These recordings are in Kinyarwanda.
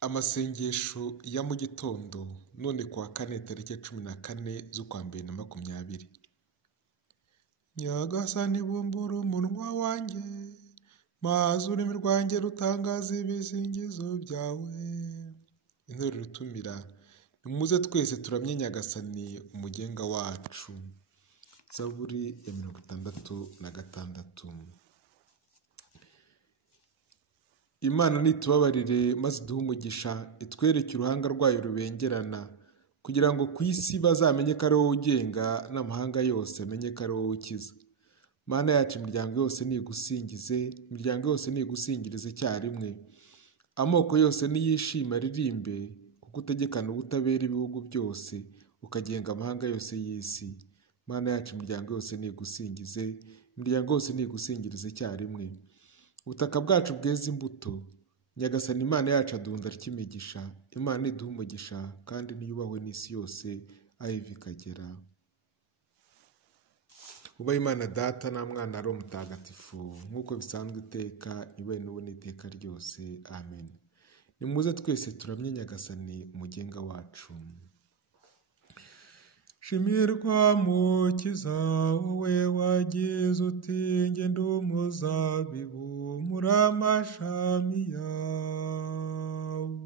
Amasengesho ya mu gitondo none kuwa kane tariki 14 z'ukwa mbere na 2020. Nyagasani bumbura umunwa wanjye, maze ururimi rwanjye rutangaza ibisingizo byawe. Interuro itumira, nimuze twese turamye Nyagasani umugenga wacu. Zaburi ya 66. Imana nitubabarire maze duhe umugisha, itwereke uruhanga rwayo rubengerana, kugira ngo ku isi bazamenye ko ari wowe ugenga, n'amahanga yose amenye ko ari wowe ukiza. Mana yacu, imiryango yose nigusingize, imiryango yose nigusingirize icyarimwe. Amoko yose niyishima aririmbe, kuko utegekana ubutabera ibihugu byose, ukagenga amahanga yose y'isi. Mana yacu, imiryango yose nigusingize, imiryango yose nigusingirize icyarimwe. Ubutaka bwacu bweze imbuto, Nyagasani Imana yacu aduhunda ry'imigisha. Imana iduha umugisha kandi niyubahwe n'isi yose aho iva ikagera. Ubahe Imana Data na Mwana ari Mutagatifu, nk'uko bisanzwe iteka, nibaye n'ubu n'iteka ryose. Amen. Nimuze twese turamye Nyagasani umugenga wacu. Shimirwa Mukiza, wowe wagize uti njye ndi umuzabibu muri amashami yawe.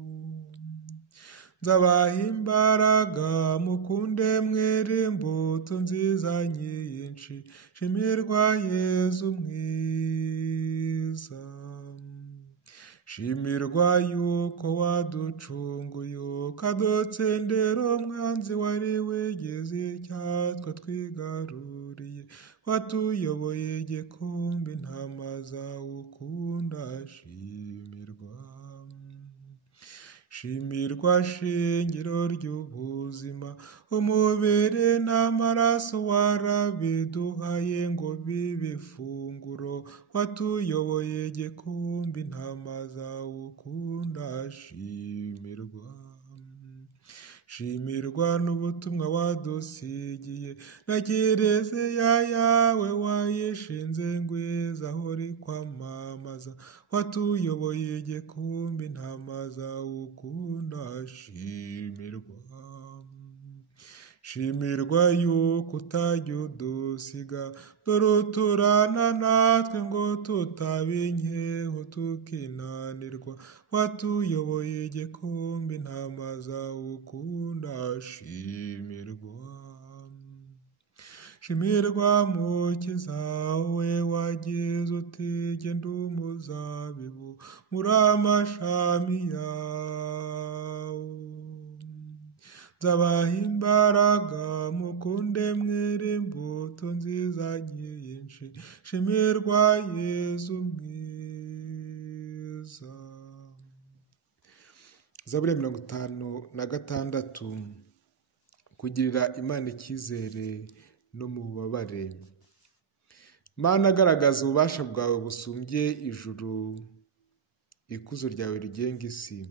Nzabaha imbaraga mukunde mwere imbuto nziza nyinshi. Shimirwa Yezu mwiza. Shimirwa yuko waducunguye ukadutsendera umwanzi wari wigeze icyatwa twigaruriye. Watuyoboye gikumbi intama zawe ukunda. Shimirwa. Shimirwa shingiro ry'ubuzima, umubiri n'amaraso warabiduhaye ngo bibe ifunguro. Watuyoboye gikumbi intama zawe ukunda. Shimirwa. Shimirwa n'ubutumwa wadusigiye, na Kiliziya yawe wayishinze ngo izahore kwamamaza. Watuyoboye gikumbi intama zawe ukunda. Shimirwa. Shimirwa yuko utajya udusiga, dore uturana natwe ngo tutabinkeho tukinanirwa. Watuyoboye gikumbi intama zawe ukunda. Shimirwa. Shimirwa Mukiza, wowe wagize uti njye ndi umuzabibu muri amashami yawe. Nzabaha imbaraga mukunde mwere imbuto nziza nyinshi. Shimirwa Yezu mwiza. Zaburi ya 56. Kugirira Imana icyizere no mu bubabare. Mana, agaragaza ububasha bwawe busumbye ijuru, ikuzo ryawe rigenga isi.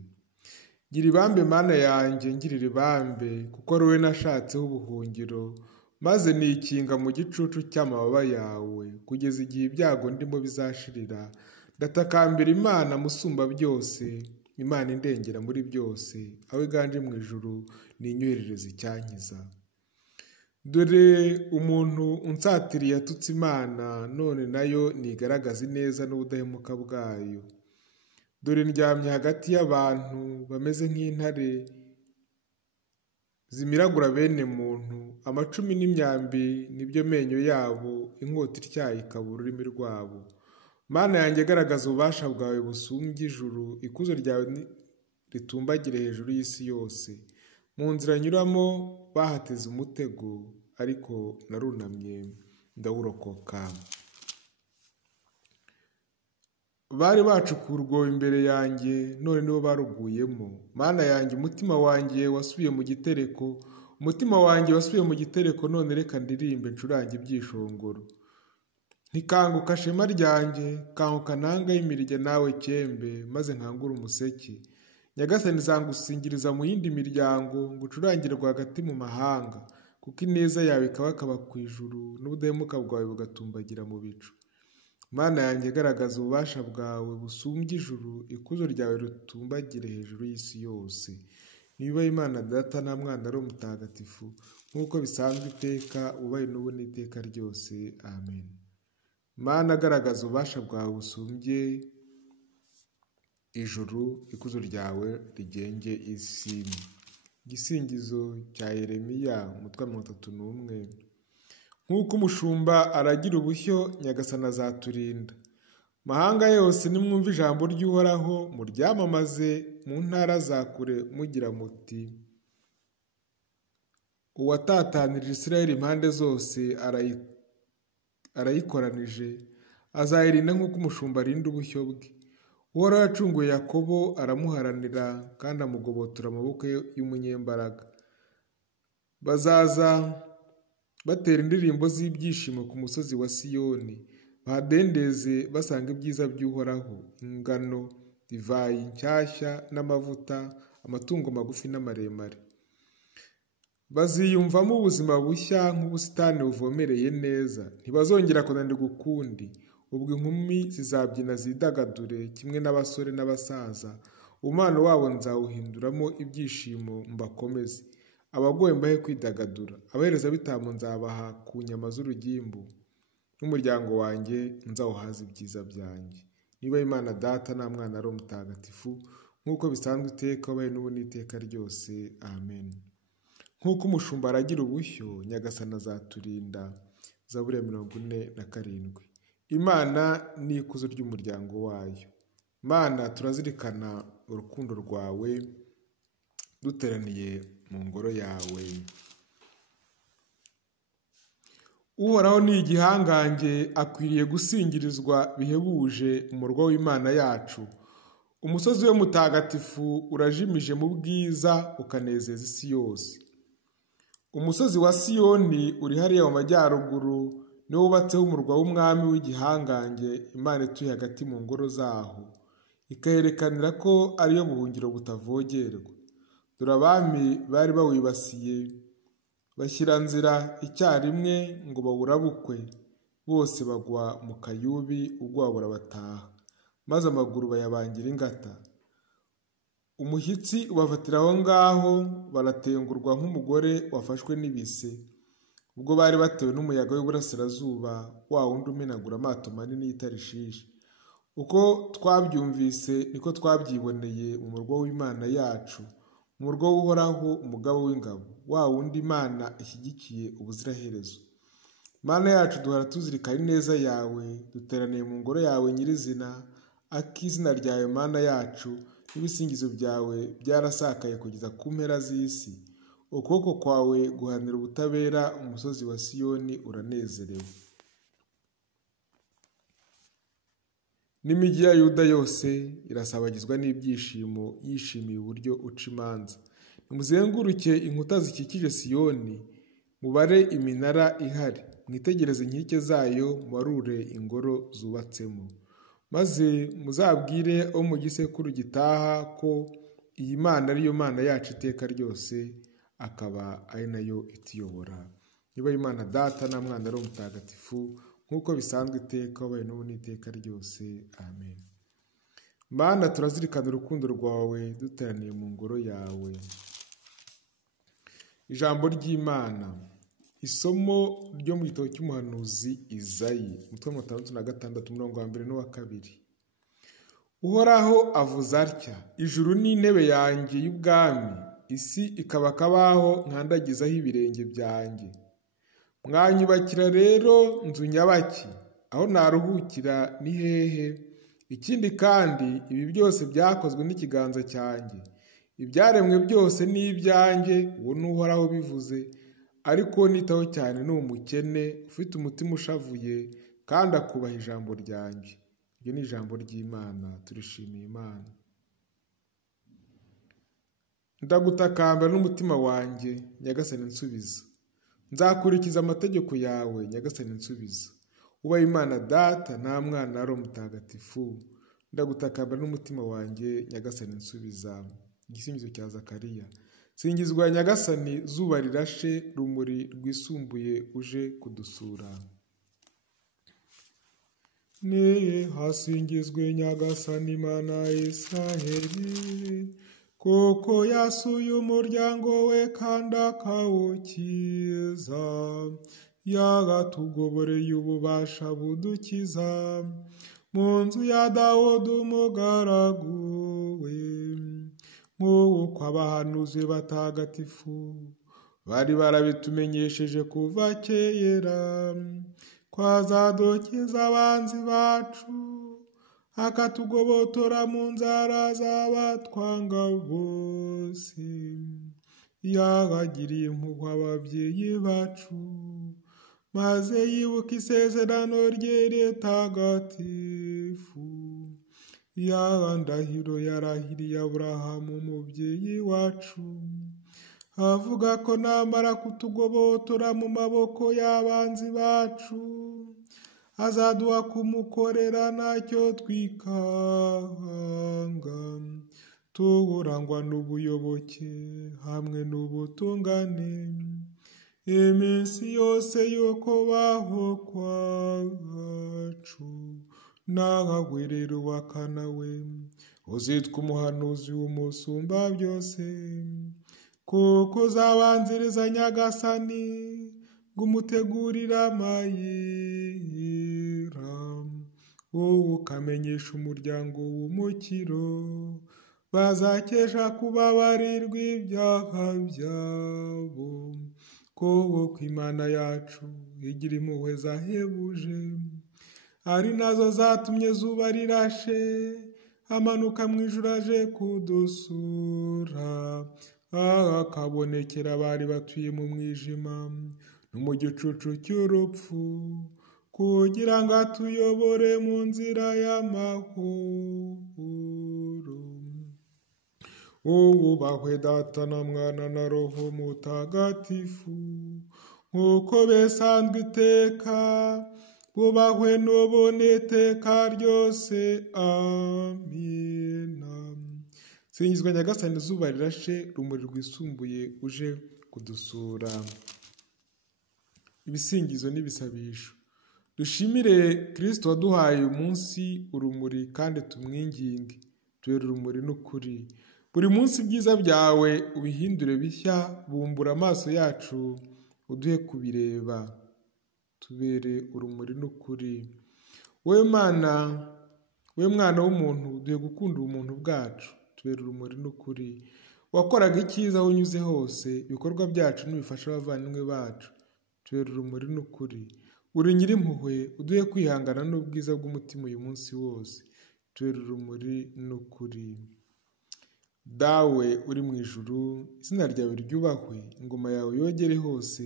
Gira ibambe Mana yanjye, ngirira ibambe, kuko ari wowe nashatseho ubuhungiro, maze nikinga mu gicucu cy'amababa yawe, kugeza igihe ibyago ndimo bizashirira. Ndatakambira Imana musumba byose, Imana indengera muri byose, aho iganje mu ijuru ninyoherereza icyankiza. Dore umuntu unsatiriye atutse Imana, none nayo nigaragaza ineza n'ubudahemuka bwayo. Dore ndyamye hagati y'abantu bameze nk'intare zimiragura bene muntu. Amacumi n'imyambi nibyo menyo yabo, inkota ityaye ikaba ururimi rwabo. Mana yanjye, agaragaza ububasha bwawe busumbye ijuru, ikuzo ryawe ritumbagire hejuru y'isi yose. Mu nzira nyuramo bahateze umutego, ariko narunamye ndawurokoka. Bari bacukuye urwobo imbere yanjye, none nibo baruguyemo. Mana yanjye, umutima wanjye wasubiye mu gitereko, umutima wanjye wasubiye mu gitereko. None reka ndirimbe ncurange ibyishongoro. Ntikanguka shema ryanjye, kanguka nanga y'imirya nawe cyembe, maze nkangure umuseke. Nyagasani, zangusingiriza mu yindi miryango, ngucurangire rwagati mu mahanga, kuko ineza yawe ikabakaba ku ijuru, n'ubudahemuka bwawe bugatumbagira mu bicu. Mana yanjye, garagaza ububasha bwawe busumbye ijuru, ikuzo ryawe ritumbagire hejuru y'isi yose. Niba Imana Data na Mwana ari umutagatifu, nk'uko bisanzwe iteka, ubaye n'ubu n'iteka ryose. Amen. Mana, agaragaza ububasha bwawe busumbye ijuru, ikuzo ryawe rigenge isi. Igisingizo cya Yeremiya, umutwe wa 31. Nk'uko umushumba aragira ubushyo, Nyagasani azaturinda. Mahanga yose nimwumve ijambo ry'Uhoraho, muryamamaze mu ntara za kure mugira muti: uwatatanirije Isirayeli impande zose arayikoranije, azayirinda nk'uko umushumba arinda ubushyo bwe. Uhoraho yacunguye Yakobo, aramuharanira kandi amugobotora amaboko y'umunyembaraga. Bazaza batera indirimbo z'ibyishimo ku musozi wa Siyoni, bahadendeze basanga ibyiza by'Uhoraho: ingano, divayi nshyashya n'amavuta, amatungo magufi n'amaremare. Baziyumvamo ubuzima bushya nk'ubusitani buvomereye neza, ntibazongera kunanirwa ukundi. Ubwo inkumi zizabyina zidagadure kimwe n'abasore n'abasaza. Umubano wabo nzawuhinduramo ibyishimo mbakomeze. Abagowe mbahe kwidagadura. Abaherezabitambo nzabaha ku nyama z'urugimbu, n'umuryango wanjye nzawuhaza ibyiza byanjye. Niba Imana Data na Mwana ari umutagatifu, nk'uko bisanzwe iteka, ubaye n'ubu n'iteka ryose. Amen. Nk'uko umushumba aragira ubushyo, Nyagasani azaturinda. Zaburi ya 47. Imana ni ikuzo ry'umuryango wayo. Mana, turazirikana urukundo rwawe duteraniye mu ngoro yawe. Uhoraho ni igihangange, akwiriye gusingirizwa bihebuje umurwa w'Imana yacu. Umusozi we mutagatifu urajimije mu bwiza, ukanezeza isi yose. Umusozi wa Siyoni uri hariya mu majyaruguru, niwo wubatseho umurwa w'umwami w'igihangange, Imana ituye hagati mu ngoro zaho, ikaherekanira ko ariyo buhungiro butavogerwa. Dore abami bari bawibasiye, bashyira nzira icyarimwe ngo bawurabukwe, bose bagwa mu kayubi, ubwoba burabataha, maze amaguru bayabangira ingata. Umushyitsi ubafatira aho ngaho, baratengurwa nk'umugore wafashwe n'ibise, ubwo bari batewe n'umuyaga w'iburasirazuba, wa wundi umenagura amato manini y'Itarishishi. Uko twabyumvise niko twabyiboneye mu murwa w'Imana yacu, umurwa w'Uhoraho umugaba w'ingabo, wa wundi Imana ishyigikiye ubuziraherezo. Mana yacu, duhora tuzirikana ineza yawe, duteraniye mu ngoro yawe nyirizina, ak'izina ryawe Mana yacu n'ibisingizo byawe byarasakaye kugeza ku mpera z'isi. Ukuboko kwawe guhanira ubutabera, umusozi wa Siyoni uranezerewe. N'imijyi ya Yuda yose irasabagizwa n'ibyishimo, yishimiye uburyo uca imanza. Nimuzenguruke inkuta zikikije Siyoni, mubare iminara ihari, mwitegereze inkike zayo, mubarure ingoro zubatsemo. Maze muzabwire abo mu gisekuru gitaha ko iyi Mana ariyo Mana yacu iteka ryose, akaba ari nayo ituyobora. Niba Imana Data na Mwana ari umutagatifu, nk'uko bisanzwe iteka, ubaye n'ubu n'iteka ryose. Amen. Mana, turazirikana urukundo rwawe duteraniye mu ngoro yawe. Ijambo ry'Imana. Isomo ryo mu gitabo cy'umuhanuzi Izayi, umutwe wa 66, umurongo wa 1 n'uwa 2. Uhoraho avuze atya: ijuru ni intebe yanjye y'ubwami, isi ikaba akabaho nkandagizaho ibirenge byanjye. Mwanyubakira rero nzu nyabaki, aho naruhukira ni hehe? Ikindi kandi ibi byose byakozwe n'ikiganza cyanjye. Ibyaremwe byose ni ibyanjye, uwo ni Uhoraho bivuze. Ariko nitaho cyane ni umukene, ufite umutima ushavuye, kandi akubaha ijambo ryanjye. Iryo ni ijambo ry'Imana. Turishimiye Imana. Ndagutakambira n'umutima wanjye, Nyagasani nsubiza. Nzakurikiza amategeko yawe, Nyagasani nsubiza. Ubaye Imana Data nta Mwana ari umutagatifu, ndagutakambira n'umutima wanjye, Nyagasani nsubiza. Igisingizo cya Zakariya. Singizwa Nyagasani, zuba rirashe, rumuri rwisumbuye uje kudusura. hasingizwe Nyagasani Imana ya Israheli, kuko yasuye umuryango we kandi akawukiza, yagatugoboreye ububasha budukiza mu nzu ya Dawudi umugaragu we, nk'uko abahanuzi batagatifu bari barabitumenyesheje kuva kera, kwazadukiza abanzi bacu, akatugobotora mu nzara z'abatwanga bose, yabagiriye impuhwe ababyeyi bacu, maze yibuka isezerano rye ritagatifu, ya ndahiro yarahiriye Aburahamu umubyeyi wacu, avuga ko namara kutugobotora mu maboko y'abanzi bacu, azaduha kumukorera ntacyo twikanga, tuburangwa n'ubuyoboke hamwe n'ubutungane iminsi yose yo kubaho kwacu. Nawe rero wakana we, uzitwa umuhanuzi w'umusumba byose, kuko uzabanziriza Nyagasani ngo umutegurire amayira, wowe ukamenyesha umuryango w'umukiro, bazakesha kubabarirwa ibyaha byabo, kuko Imana yacu igira impuhwe zahebuje, ari nazo zatumye zuba rirashe amanuka mu ijuru aje kudusura, akabonekera abari batuye mu mwijima no mu gicucu cy'urupfu, kugira ngo atuyobore mu nzira y'amahoro. Wubahwe Data na Mwana na Roho Mutagatifu, nk'uko bisanzwe iteka, bubahwe n'ubu n'iteka ryose. Amina. Singizwa Nyagasani, izuba rirashe, rumuri rwisumbuye uje kudusura. Ibisingizo n'ibisabisho. Dushimire Kristo waduhaye umunsi urumuri kandi tumwinginge, tubere urumuri n'ukuri. Buri munsi ibyiza byawe ubihindure bishya, bumbura amaso yacu uduhe kubireba, tubere urumuri n'ukuri. Wowe mwana w'umuntu, duhe gukunda ubumuntu bwacu, tubere urumuri n'ukuri. Wakoraga icyiza aho unyuze hose, ibikorwa byacu n'ibifasha abavandimwe bacu, tubere urumuri n'ukuri. Uri Nyirimpuhwe, uduhe kwihangana n'ubwiza bw'umutima uyu munsi wose, tubere urumuri n'ukuri. Dawe uri mu ijuru, izina ryawe ryubahwe, ingoma yawe yogere hose,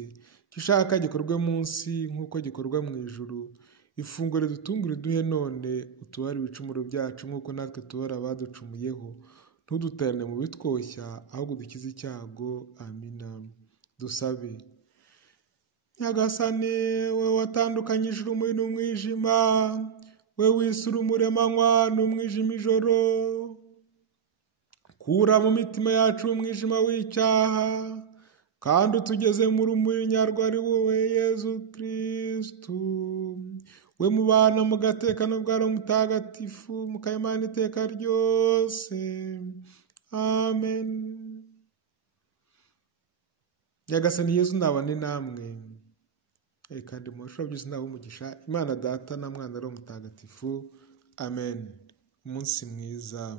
icyo ushaka gikorwe munsi nk'uko gikorwa mu ijuru. Ifunguro ridutungure duhe none, utubare ibicumuro byacu nk'uko natwe tubara abaducumuyeho, ntuduterane mu bitwoshya, ahubwo dukize icyago. Amina. Dusabe. Nyagasani, we watandukanyije urumuri n'umwijima, we wise urumuri amanywa n'umwijima ijoro, kura mu mitima yacu umwijima w'icyaha, kandi utugeze mu rumuri nyarwo ari wowe Yezu Kristu. We mubana mu gatekano bwa Roho Mutagatifu, mukayimana iteka ryose. Amen. Nyagasani Yezu nabane namwe, kandi mushobora byose nawe umugisha, Imana Data na Mwana na Roho Mutagatifu. Amen. Umunsi mwiza.